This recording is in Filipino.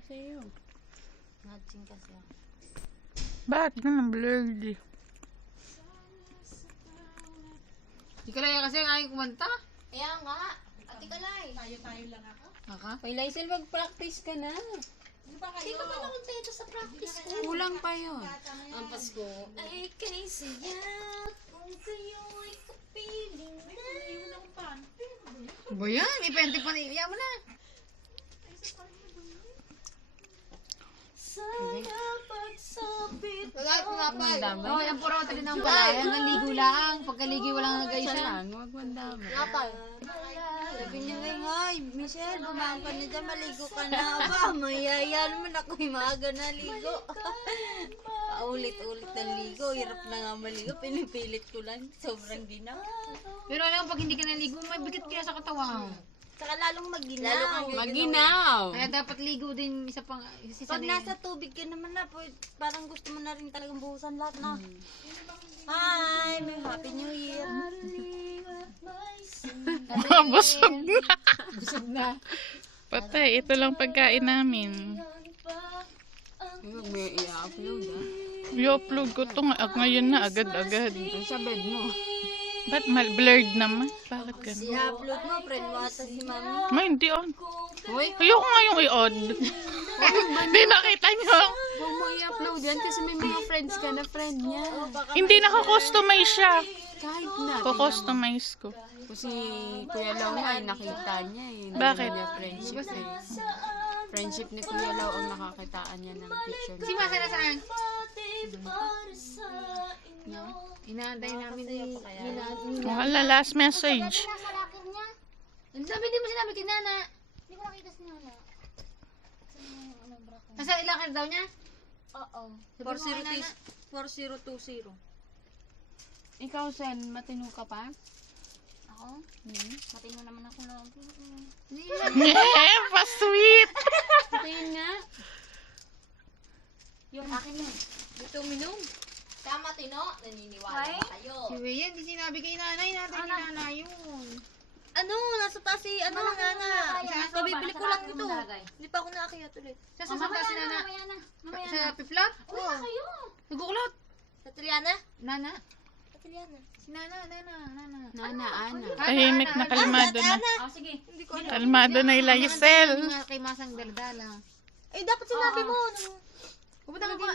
sa'yo. Matching kasi ako. Bakit ganun blurred? Di ka lang kasi ang aking kumanta. Kaya nga. Ate Kalay. Tayo-tayo lang ako. Haka? May Lysel, mag-practice ka na. Ano ba kayo? Hindi ka pa nakontento sa practice ko. Kulang pa yun. Ang Pasko. Ay, kay saya kung kayo'y kapiling na. Ayun ako panty. Ba yan? Ipente pa na. Iyan mo na. Sana pagsabit Wala ko nga pa. Ang dami. Oh, yung puro tali ng palay. Hanggang ligo lang. Pagkaligi walang nagay Isa siya. lang, huwag mandami. Sabi niya nga, ay, Michelle, bumangon ka na dyan, maligo ka na. Aba, mayaya naman ako, maaga na ligo. Paulit-ulit na ligo, hirap na nga maligo, pinipilit ko lang, sobrang ginaw. Pero alam mo, pag hindi ka naligo, may bigat kaya sa katawan. Saka lalong maginaw. Lalo kang maginaw. Kaya dapat ligo din isa pang Pag nasa tubig ka naman na, parang gusto mo na rin talagang buhusan lahat na. Hi, may Happy New Year. Busog na. busog na. Patay, ito lang pagkain namin. Huwag mo i-upload I-upload ko to ngayon na agad-agad. Sa bed mo. Ba't blurred naman? Bakit ganun? I-upload mo, friend mo ata si mami. Ma, hindi on. Uy, Ayoko nga yung i-on. Hindi nakita nyo. huwag mo i-upload yan kasi may mga friends ka na friend niya. Hindi naka-customize siya. Kahit na. Ko-customize ko. Kasi Kuya Lau nga, nakita niya eh. Bakit? Niya friendship eh. Friendship ni Kuya Lau ang nakakitaan niya ng picture Si niya. Masa na saan? Inaantay namin ni Wala, last message. Nasa locker niya. Sabi, di mo sinabi kay Nana. Hindi ko nakita si Nana. Nasa ilakir daw niya? Oo. Sabi mo kay Nana. 4020. Ikaw, Sen, matino ka pa? Ako? Matino naman ako lang. Yeah, pa-sweet. Tingin nga. Yung akin yun. Dito uminom. Tama, Tino. Naniniwala ba kayo? Si Wei yan, di sinabi kay Nanay. Natin ni Nana yun. Ano? Nasa taas si ano ng Nana. Kabibili ko lang ito. Hindi pa ako nakakiyat ulit. Sa sasakta si Nana. Sa piplot? Uy, kayo. Nagukulot. Sa Triana? Nana. Sa Triana. Si Nana. Nana, Ana. Tahimik na, kalmado na. Ah, sige. Hindi ko alam. Kalmado na yung Lysel. Kay Masang Daldala. Eh, dapat sinabi mo. Pupunta ka ba?